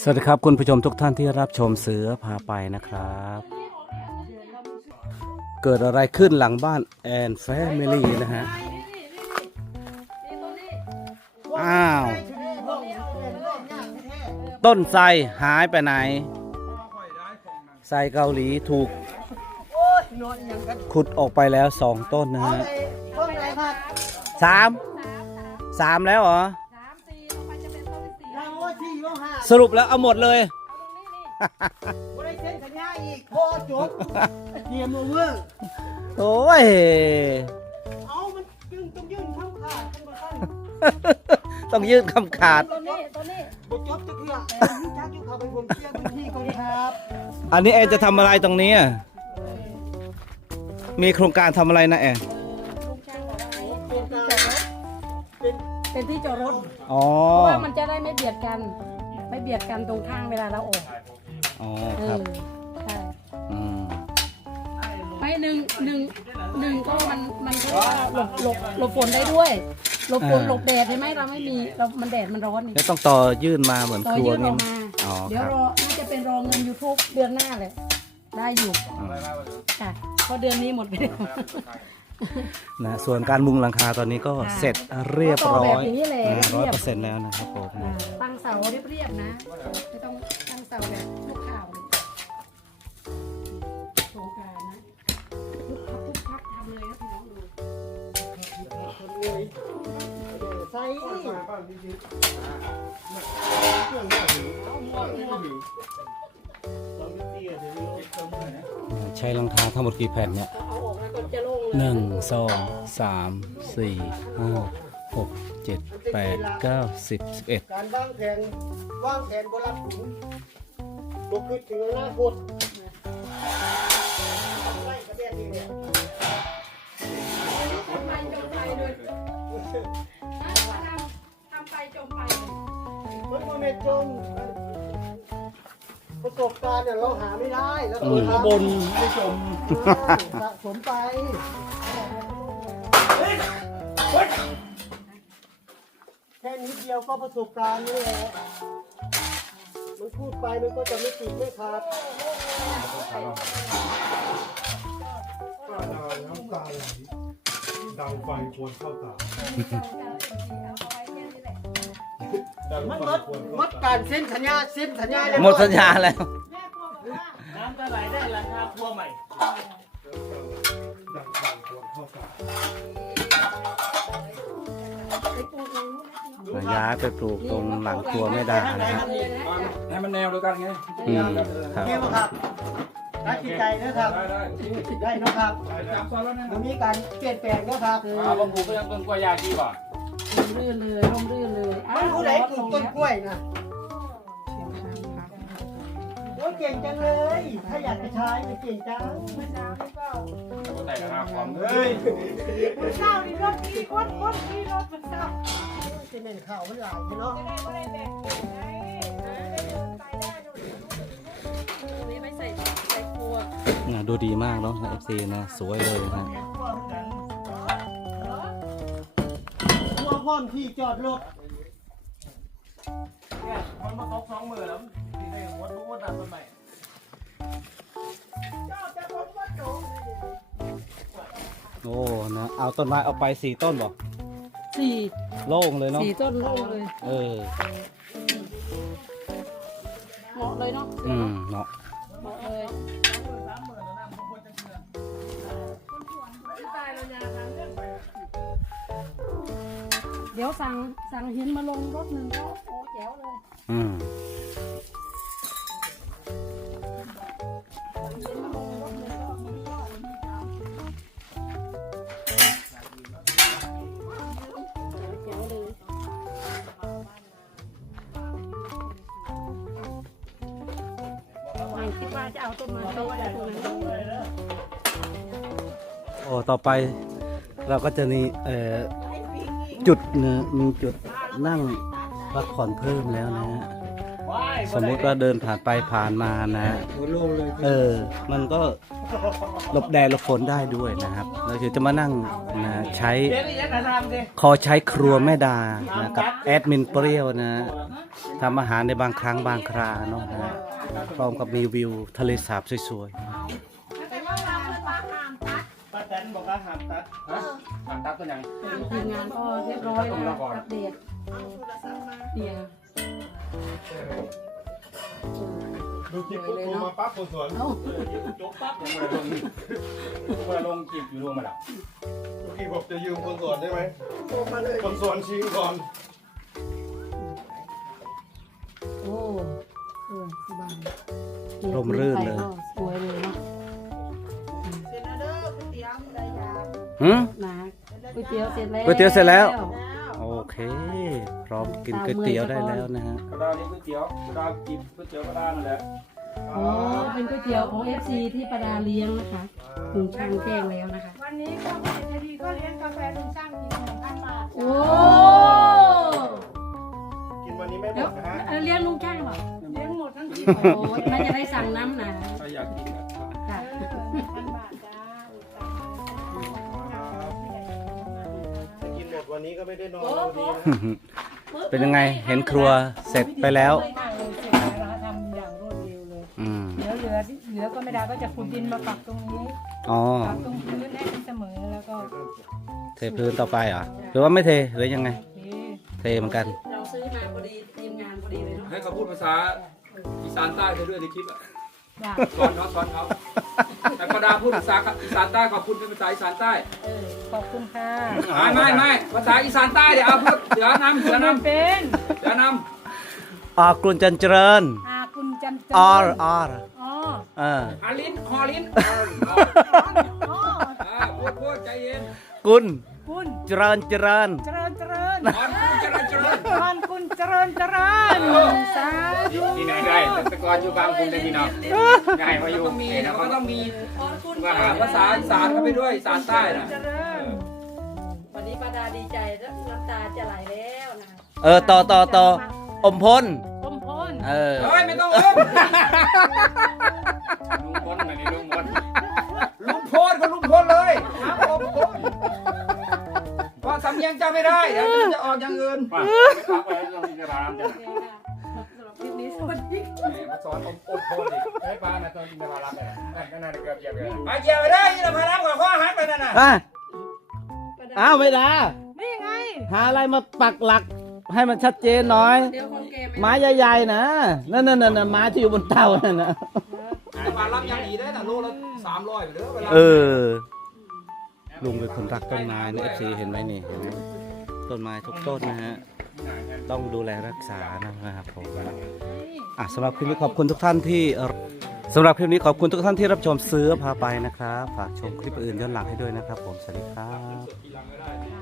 สวัสดีครับคุณผู้ชมทุกท่านที่รับชมเสือพาไปนะครับ เกิดอะไรขึ้นหลังบ้านแอนแฟมิลี่นะฮะ อ้าว ต้นไทรหายไปไหน ไทรเกาหลีถูกขุดออกไปแล้วสองต้นนะฮะสามสามแล้วเหรอ ว่าที่ว่าห้าสรุปแล้วเอาหมดเลย บริเซ็นสัญญาอีกพอจบเตรียมโอเวอร์โอ้ย เอามันยึงต้องยื่นข้างขาดกันมาตั้งต้องยื่นคำขาด ตัวนี้ตัวนี้บจบจะเพื่อรู้จักอยู่เขาเป็นคนเชี่ยพื้นที่ก่อนครับอันนี้แอนจะทำอะไรตรงนี้อะมีโครงการทำอะไรนะแอนลุงช่างบอกว่าให้โครงการเป็นเป็นที่จอดรถ อ๋อ เพราะว่ามันจะได้ไม่เบียดกันไม่ เบียดกันตรงข้างเวลาเราออกอ๋อเอครับอใช่อืมไม่หนึ่งหนึ่งหนึ่งก็มันมันก็หลบหลบหลบฝนได้ด้วยหลบฝนหลบแดดใช่ไหมเราไม่มีเรามันแดดมันร้อนนี่แล้วต้องต่อยื่นมาเหมือนต่อครัวยื่นอนี่อกมา อ๋อเดี๋ยวครับรอน่าจะเป็นรอเงิน YouTube เดือนหน้าเลยได้อยู่อืมค่ะเพราะเดือนนี้หมดไปแล้ว นะส่วนการมุงหลังคาตอนนี้ก็เสร็จเรียบร้อยก็ต่อแบบนี้แหละร้อยเรียบเปอร์เซ็นต์แล้วนะครับผมอ่าตั้งเสาเรียบๆนะไม่ต้องตั้งเสาแบบลูกข่าวเลยโครงการนะทุกพักทุกพักทำเลยนะพี่น้องดูคนรวยใส่ ใช้รองเท้าทั้งหมดกี่แผ่นเนี่ยเอาออกแล้วก็จะโล่งเลยหนึ่งสองสามสี่ห้าหกเจ็ดแปดเก้าสิบสิบเอ็ดการวางแผนวางแผนบรับถึงบุกขึ้นถึงอนาคตไล่กระเบียนนี่เนี่ยทำไปจมไปเลยทำทำไปจมไปมันบ่แม่นจม ประสบการณ์เนี่ยเราหาไม่ได้แล้วก็ทำบนไม่ชมสะสมไปแค่นิดเดียวก็ประสบการณ์นี่แหละมันพูดไปมันก็จะไม่ติดไม่ขาดป้าดาวน้ำตาไหลดังไฟควรเข้าตาดัง มันไฟหมดควรหมเข้าดตาการเซ็นสัญญาเซ็นสัญญาเลยหมดสัญญาแล้วน้ำตาไหลได้ราคาครัวใหม่ดังไฟควรเข้าตาย้ายไปปลูกตรงหลังครัวไม่ได้นะฮะให้มันแนวเดียวกันไงอืมครับเกี่ยวครับรักจิตใจนะครับได้ได้ได้นะครับสามซอยแล้วนะมันมีการเปลี่ยนแปลงนะครับอ่าผมปลูกก็ยังต้นกล้วยยากีก่อน ร่มรื่นเลยร่มรื่นเลยอ้ามันวผู้ใดปลูกต้นกล้วยนะโอ้ยเก่งจังเลย ถ้าอยากจะใช้มันเก่งจังก็แต่ราคาความเฮ้ยเช้านี่รถมีคนคนมีรถมันเช้าจะเน่นข่าวมันหลายเนาะไม่ใส่ใส่ครัว นะดูดีมากเนาะเอฟซีนะ สวยเลยนะทั่ว พร้อมที่จอดรถเนี่ยมันมาตกสองมือแล้วที่ได้หัวทุกวันดับต้นใหม่โอ้นะเอาต้นไม้เอาไปสี่ต้นบอกสี่โล่งเลยเนาะสี่ต้นโล่งเลย เออเหมาะเลยเนาะอืมเนาะ เดี๋ยวสั่งสั่งหินมาลงรถหนึ่งก็โอ้แจ๋วเลยอืมหินมาลงรถหนึ่งก็แจ๋วเลยไม่คิดว่าจะเอาต้นไม้ไปไว้ตรงนั้นโอ้ต่อไปเราก็จะมีเอ่อ จุดเนะมีจุดนั่งพักผ่อนเพิ่มแล้วนะฮะสมมุติว่าเดินผ่านไปผ่านมานะหัวโล่งเลยเออ มันก็หลบแดดหลบฝนได้ด้วยนะครับเราจะมานั่งนะใช้เดี๋ยวนี่ยังทำดิขอใช้ครัวแม่ดานะกับแอดมินเปรี้ยวนะทำอาหารในบางครั้งบางคราเนาะนะพร้อมกับมีวิวทะเลสาบสวย ป้าแตนบอกว่าห้ามตัดฮะห้ามตัดตัวยังทีมงานก็เรียบร้อยแล้วอัปเดตเนี่ยดูคลิปปุ๊บโทรมาปั๊บคนสวนเอ้าจบปั๊บยังไม่ได้ลงไม่ได้ลงคลิปอยู่รวมมาแล้วเมื่อกี้บอกจะยืมคนสวนได้ไหมมาเลยคนสวนชิงก่อน โอ้สวยสบายๆร่มรื่นเลยก็สวยเลยเนาะ หืม นะก๋วยเตี๋ยวเสร็จแล้วก๋วยเตี๋ยวเสร็จแล้ว โอเค พร้อมกินก๋วยเตี๋ยวได้แล้วนะฮะ กระดาษนี้ก๋วยเตี๋ยวกระดาษกินก๋วยเตี๋ยวกระดาษนั่นแหละอ๋อเป็นก๋วยเตี๋ยวของ FC ที่ประดาเลี้ยงนะคะลุงช่างแจ้งแล้วนะคะ วันนี้ก็เจดีก็เลี้ยงกาแฟลุงช่างอีกหนึ่งพันบาทโอ้กินวันนี้ไม่หมแล้วดนะฮะเอ่อเลี้ยงลุงช่างเหรอเลี้ยงหมดทั้งทีโอ้น่าจะได้สั่งน้ำนะใครอยากกินอะค่ะพันบาท วันนี้ก็ไม่ได้นอนดีนะเป็นยังไงเห็นครัวเสร็จไปแล้วเสร็จแล้วนะคะทำอย่างรวดเร็วเลยอืมเหลือเหลือเหลือก็ไม่ได้ก็จะขุดดินมาปักตรงนี้อ๋อปักตรงพื้นให้เสมอแล้วก็เทพื้นต่อไปเหรอหรือว่าไม่เทหรือยังไง เทเทเหมือนกัน เราซื้อมาพอดีทีมงานพอดีเลยเนาะให้เขาพูดภาษาอีสานใต้ไปด้วยในคลิปอะจ้ะ สอนเขาสอนเขาแต่กระ ดาษพูดภาษาอีสานใต้ขอบคุณเป็นภาษาอีสานใต้เออขอบคุณค่ะไม่ไม่ไม่ภาษาอีสานใต้เดี๋ยวเอาพูดเดี๋ยวนำเดี๋ยวนเป็นำเดี๋ยวนออกกลุ่นจันเจริญอาคุณจันทร์ออร์ออร์อ๋อเออำอาลิ้นคอลิ้นอ๋ออ่า พูดพูดใจเย็นกุลคุณเจริญเจริญเจริญเจริญตอนพูดเจริญเจริญตอนคุณเจริญเจริญสาธุที่ไหนได้แต่ก่อนอยู่บางคุณได้พี่น้องง่ายมาอยู่ต้องมีเห็นนะก็เขาต้องมีขอบคุณมาหาภาษาอีสานเข้าไปด้วยอีสานใต้น่ะเจริญวันนี้ประดาดีใจแล้วน้ำตาจะไหลแล้วนะคะเออต่อต่อต่ออมพลอมพลเออเฮ้ยไม่ต้องอุ้ม สำเนียงจำไม่ได้เดี๋ยวจะออกอย่างอื่นป้าไม่ป้าไปลองกินกระดามจ้ะโอเคค่ะสำหรับคลิปนี้สวัสดีแหมมาสอนผมอดทนอีกไอ้ป้านะตอนกินกระดามเนี่ยนั่นน่าจะเกือบเหยียบเลยไปเกี่ยวไปได้ยินพารับกับข้อหันไปนั่นน่ะอะอ้าวไม่ได้นี่ไง หาอะไรมาปักหลักให้มันชัดเจนหน่อยเดี๋ยวของแกไม่ไม้ใหญ่ๆนะนั่นนั่นนั่นไม้ที่อยู่บนเตานั่นนะพารับยังดีได้น่ะโลละสามร้อยไปเด้อเวลาเออ ลุงเป็นคนรักต้นไม้นะเอฟซีเห็นไหมนี่เห็นไหมต้นไม้ทุกต้นนะฮะต้องดูแลรักษานะครับผมอะสำหรับคลิปนี้ขอบคุณทุกท่านที่สำหรับคลิปนี้ขอบคุณทุกท่านที่รับชมเสื้อพาไปนะครับ ฝากชมคลิปอื่นย้อนหลังให้ด้วยนะครับ ผมสวัสดีครับ